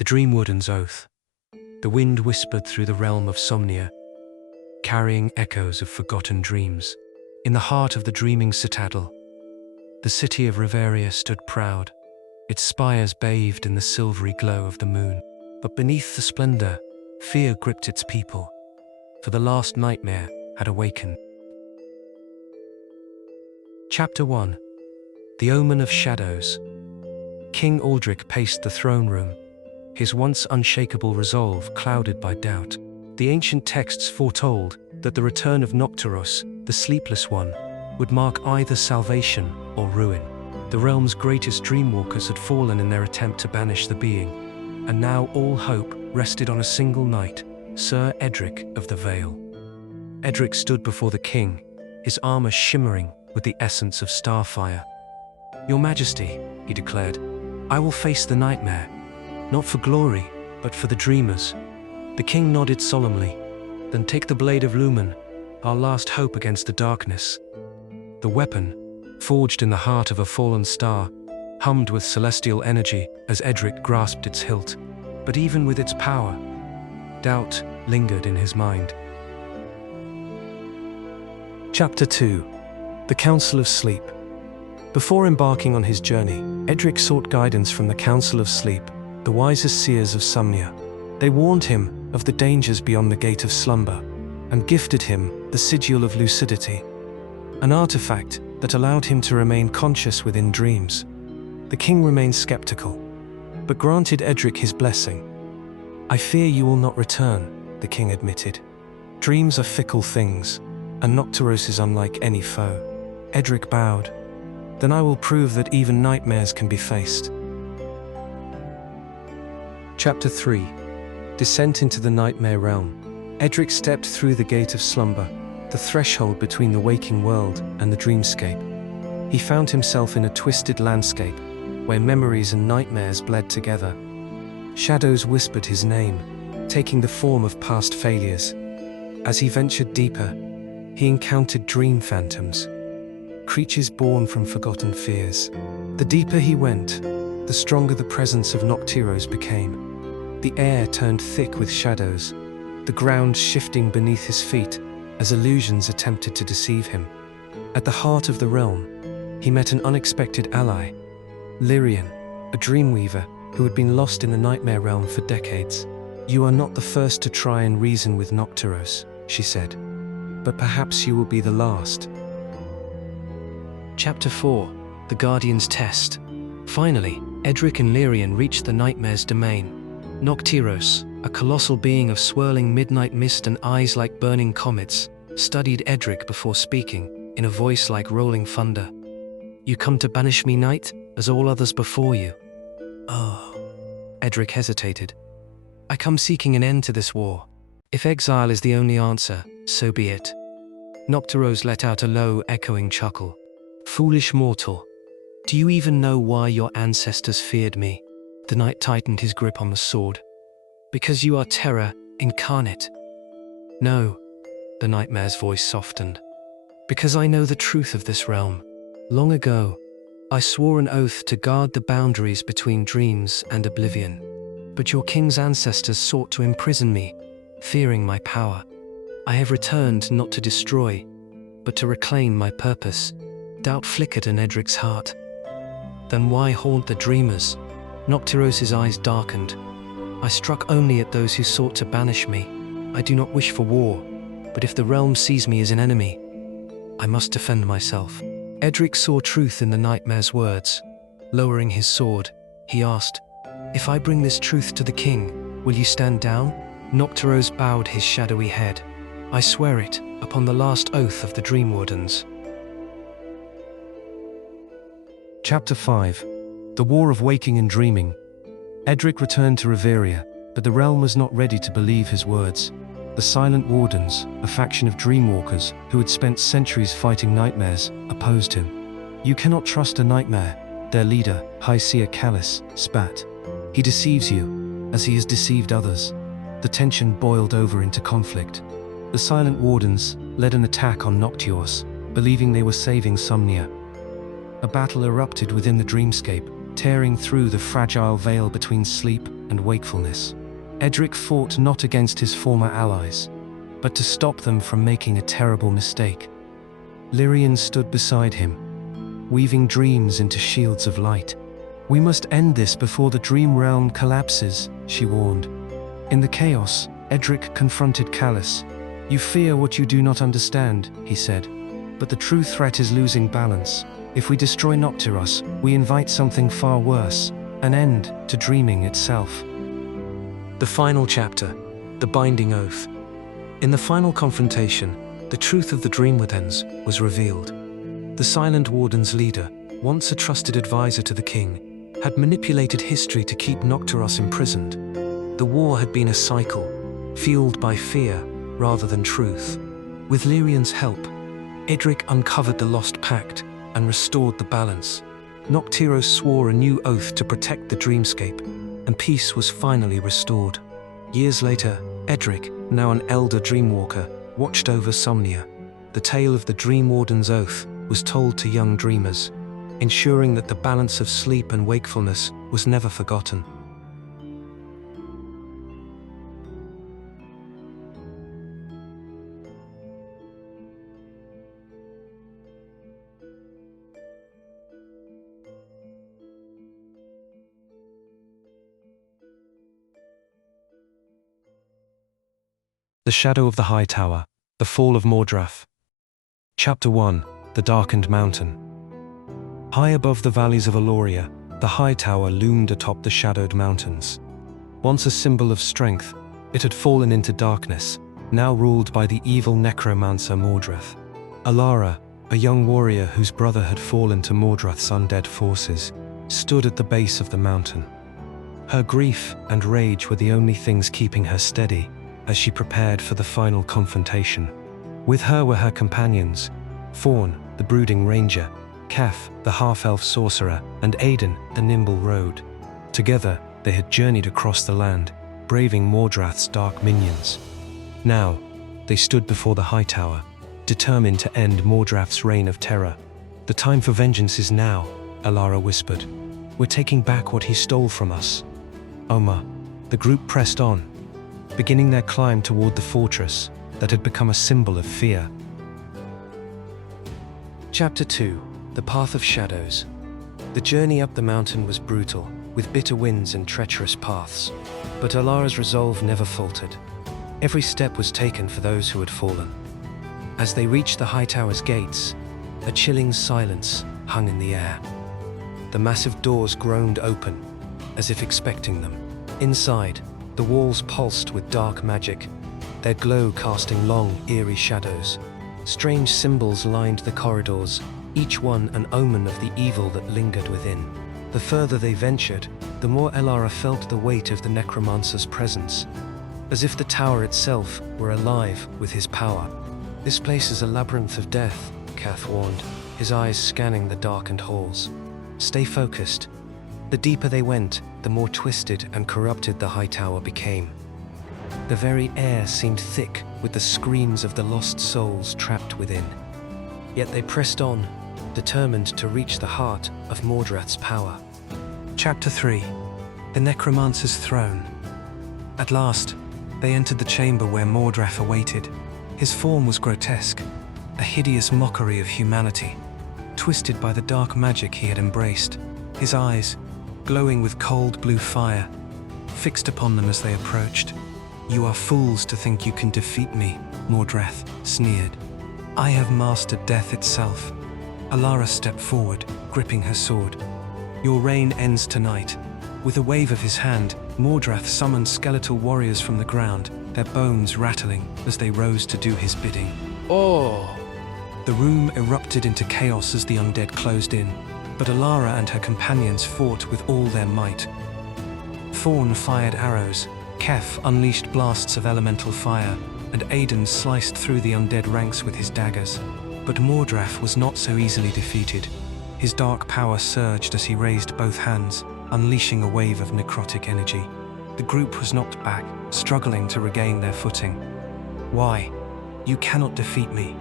The Dream Warden's oath. The wind whispered through the realm of Somnia, carrying echoes of forgotten dreams. In the heart of the dreaming citadel, the city of Riveria stood proud, its spires bathed in the silvery glow of the moon. But beneath the splendor, fear gripped its people, for the last nightmare had awakened. Chapter 1. The Omen of Shadows. King Aldrich paced the throne room, his once unshakable resolve clouded by doubt. The ancient texts foretold that the return of Nocturus, the Sleepless One, would mark either salvation or ruin. The realm's greatest dreamwalkers had fallen in their attempt to banish the being, and now all hope rested on a single knight, Sir Edric of the Vale. Edric stood before the king, his armor shimmering with the essence of starfire. "Your Majesty," he declared, "I will face the nightmare, not for glory, but for the dreamers." The king nodded solemnly. "Then take the Blade of Lumen, our last hope against the darkness." The weapon, forged in the heart of a fallen star, hummed with celestial energy as Edric grasped its hilt. But even with its power, doubt lingered in his mind. Chapter 2. The Council of Sleep. Before embarking on his journey, Edric sought guidance from the Council of Sleep, the wisest seers of Somnia. They warned him of the dangers beyond the Gate of Slumber, and gifted him the Sigil of Lucidity, an artifact that allowed him to remain conscious within dreams. The king remained skeptical, but granted Edric his blessing. "I fear you will not return," the king admitted. "Dreams are fickle things, and Nocturus is unlike any foe." Edric bowed. "Then I will prove that even nightmares can be faced." Chapter 3. Descent into the Nightmare Realm. Edric stepped through the Gate of Slumber, the threshold between the waking world and the dreamscape. He found himself in a twisted landscape, where memories and nightmares bled together. Shadows whispered his name, taking the form of past failures. As he ventured deeper, he encountered dream phantoms, creatures born from forgotten fears. The deeper he went, the stronger the presence of Nocturus became. The air turned thick with shadows, the ground shifting beneath his feet as illusions attempted to deceive him. At the heart of the realm, he met an unexpected ally, Lyrian, a dreamweaver who had been lost in the nightmare realm for decades. "You are not the first to try and reason with Nocturus," she said, "but perhaps you will be the last." Chapter 4. The Guardian's Test. Finally, Edric and Lyrian reached the nightmare's domain. Nocturus, a colossal being of swirling midnight mist and eyes like burning comets, studied Edric before speaking, in a voice like rolling thunder. "You come to banish me, knight, as all others before you." "Oh." Edric hesitated. "I come seeking an end to this war. If exile is the only answer, so be it." Nocturus let out a low, echoing chuckle. "Foolish mortal, do you even know why your ancestors feared me?" The knight tightened his grip on the sword. "Because you are terror incarnate." "No," the nightmare's voice softened. "Because I know the truth of this realm. Long ago, I swore an oath to guard the boundaries between dreams and oblivion. But your king's ancestors sought to imprison me, fearing my power. I have returned not to destroy, but to reclaim my purpose." Doubt flickered in Edric's heart. "Then why haunt the dreamers?" Nocturus's eyes darkened. "I struck only at those who sought to banish me. I do not wish for war, but if the realm sees me as an enemy, I must defend myself." Edric saw truth in the nightmare's words. Lowering his sword, he asked, "If I bring this truth to the king, will you stand down?" Nocturus bowed his shadowy head. "I swear it, upon the last oath of the Dream Wardens." Chapter 5. The War of Waking and Dreaming. Edric returned to Riveria, but the realm was not ready to believe his words. The Silent Wardens, a faction of dreamwalkers who had spent centuries fighting nightmares, opposed him. "You cannot trust a nightmare," their leader, High Seer Callus, spat. "He deceives you, as he has deceived others." The tension boiled over into conflict. The Silent Wardens led an attack on Nocturus, believing they were saving Somnia. A battle erupted within the dreamscape, tearing through the fragile veil between sleep and wakefulness. Edric fought not against his former allies, but to stop them from making a terrible mistake. Lyrian stood beside him, weaving dreams into shields of light. "We must end this before the dream realm collapses," she warned. In the chaos, Edric confronted Callus. "You fear what you do not understand," he said. "But the true threat is losing balance. If we destroy Noctiros, we invite something far worse, an end to dreaming itself." The final chapter, the Binding Oath. In the final confrontation, the truth of the Dream Wardens was revealed. The Silent Wardens leader, once a trusted advisor to the king, had manipulated history to keep Noctiros imprisoned. The war had been a cycle, fueled by fear rather than truth. With Lyrian's help, Edric uncovered the lost pact and restored the balance. Noctiros swore a new oath to protect the dreamscape, and peace was finally restored. Years later, Edric, now an elder dreamwalker, watched over Somnia. The tale of the Dream Warden's oath was told to young dreamers, ensuring that the balance of sleep and wakefulness was never forgotten. The Shadow of the High Tower, The Fall of Mordrath. Chapter 1, The Darkened Mountain. High above the valleys of Aloria, the High Tower loomed atop the shadowed mountains. Once a symbol of strength, it had fallen into darkness, now ruled by the evil necromancer Mordrath. Alara, a young warrior whose brother had fallen to Mordrath's undead forces, stood at the base of the mountain. Her grief and rage were the only things keeping her steady as she prepared for the final confrontation. With her were her companions, Fawn, the brooding ranger, Kef, the half-elf sorcerer, and Aiden, the nimble road. Together, they had journeyed across the land, braving Mordrath's dark minions. Now, they stood before the High Tower, determined to end Mordrath's reign of terror. "The time for vengeance is now," Alara whispered. "We're taking back what he stole from us." Oma. The group pressed on, beginning their climb toward the fortress that had become a symbol of fear. Chapter 2, The Path of Shadows. The journey up the mountain was brutal, with bitter winds and treacherous paths, but Alara's resolve never faltered. Every step was taken for those who had fallen. As they reached the High Tower's gates, a chilling silence hung in the air. The massive doors groaned open, as if expecting them. Inside, the walls pulsed with dark magic, their glow casting long, eerie shadows. Strange symbols lined the corridors, each one an omen of the evil that lingered within. The further they ventured, the more Alara felt the weight of the necromancer's presence, as if the tower itself were alive with his power. "This place is a labyrinth of death," Kath warned, his eyes scanning the darkened halls. "Stay focused." The deeper they went, the more twisted and corrupted the High Tower became. The very air seemed thick with the screams of the lost souls trapped within. Yet they pressed on, determined to reach the heart of Mordrath's power. Chapter 3, The Necromancer's Throne. At last, they entered the chamber where Mordrath awaited. His form was grotesque, a hideous mockery of humanity, twisted by the dark magic he had embraced. His eyes, glowing with cold blue fire, fixed upon them as they approached. "You are fools to think you can defeat me," Mordrath sneered. "I have mastered death itself." Alara stepped forward, gripping her sword. "Your reign ends tonight." With a wave of his hand, Mordrath summoned skeletal warriors from the ground, their bones rattling as they rose to do his bidding. "Oh!" The room erupted into chaos as the undead closed in, but Alara and her companions fought with all their might. Fawn fired arrows, Kef unleashed blasts of elemental fire, and Aiden sliced through the undead ranks with his daggers. But Mordrath was not so easily defeated. His dark power surged as he raised both hands, unleashing a wave of necrotic energy. The group was knocked back, struggling to regain their footing. "Why? You cannot defeat me,"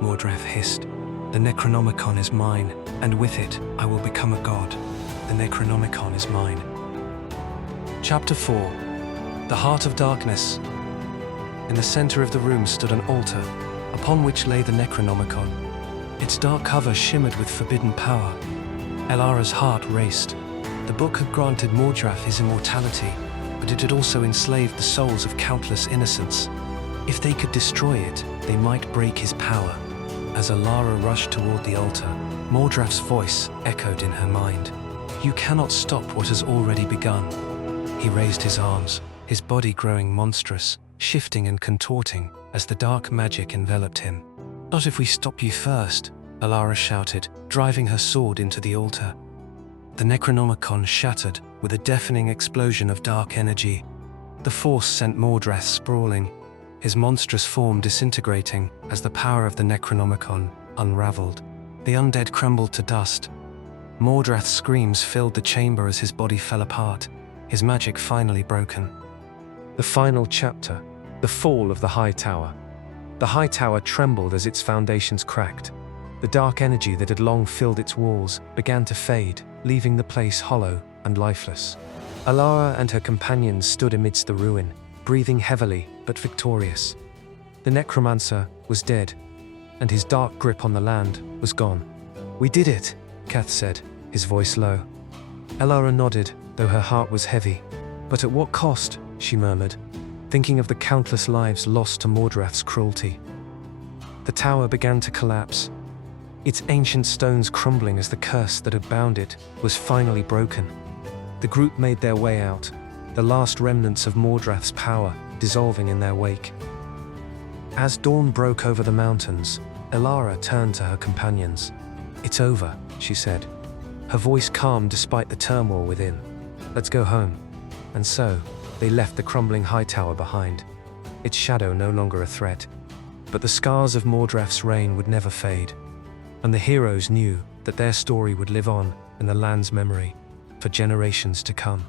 Mordrath hissed. "The Necronomicon is mine, and with it, I will become a god. The Necronomicon is mine." Chapter 4. The Heart of Darkness. In the center of the room stood an altar, upon which lay the Necronomicon. Its dark cover shimmered with forbidden power. Elara's heart raced. The book had granted Mordrath his immortality, but it had also enslaved the souls of countless innocents. If they could destroy it, they might break his power. As Elara rushed toward the altar, Mordrath's voice echoed in her mind. "You cannot stop what has already begun." He raised his arms, his body growing monstrous, shifting and contorting as the dark magic enveloped him. "Not if we stop you first," Elara shouted, driving her sword into the altar. The Necronomicon shattered with a deafening explosion of dark energy. The force sent Mordrath sprawling, his monstrous form disintegrating as the power of the Necronomicon unraveled. The undead crumbled to dust. Mordrath's screams filled the chamber as his body fell apart, his magic finally broken. The final chapter, the fall of the High Tower. The High Tower trembled as its foundations cracked. The dark energy that had long filled its walls began to fade, leaving the place hollow and lifeless. Elara and her companions stood amidst the ruin, breathing heavily but victorious. The necromancer was dead, and his dark grip on the land was gone. "We did it," Kath said, his voice low. Elara nodded, though her heart was heavy. "But at what cost?" she murmured, thinking of the countless lives lost to Mordrath's cruelty. The tower began to collapse, its ancient stones crumbling as the curse that had bound it was finally broken. The group made their way out, the last remnants of Mordrath's power dissolving in their wake. As dawn broke over the mountains, Elara turned to her companions. "It's over," she said, her voice calm despite the turmoil within. "Let's go home." And so, they left the crumbling High Tower behind, its shadow no longer a threat. But the scars of Mordrath's reign would never fade, and the heroes knew that their story would live on in the land's memory for generations to come.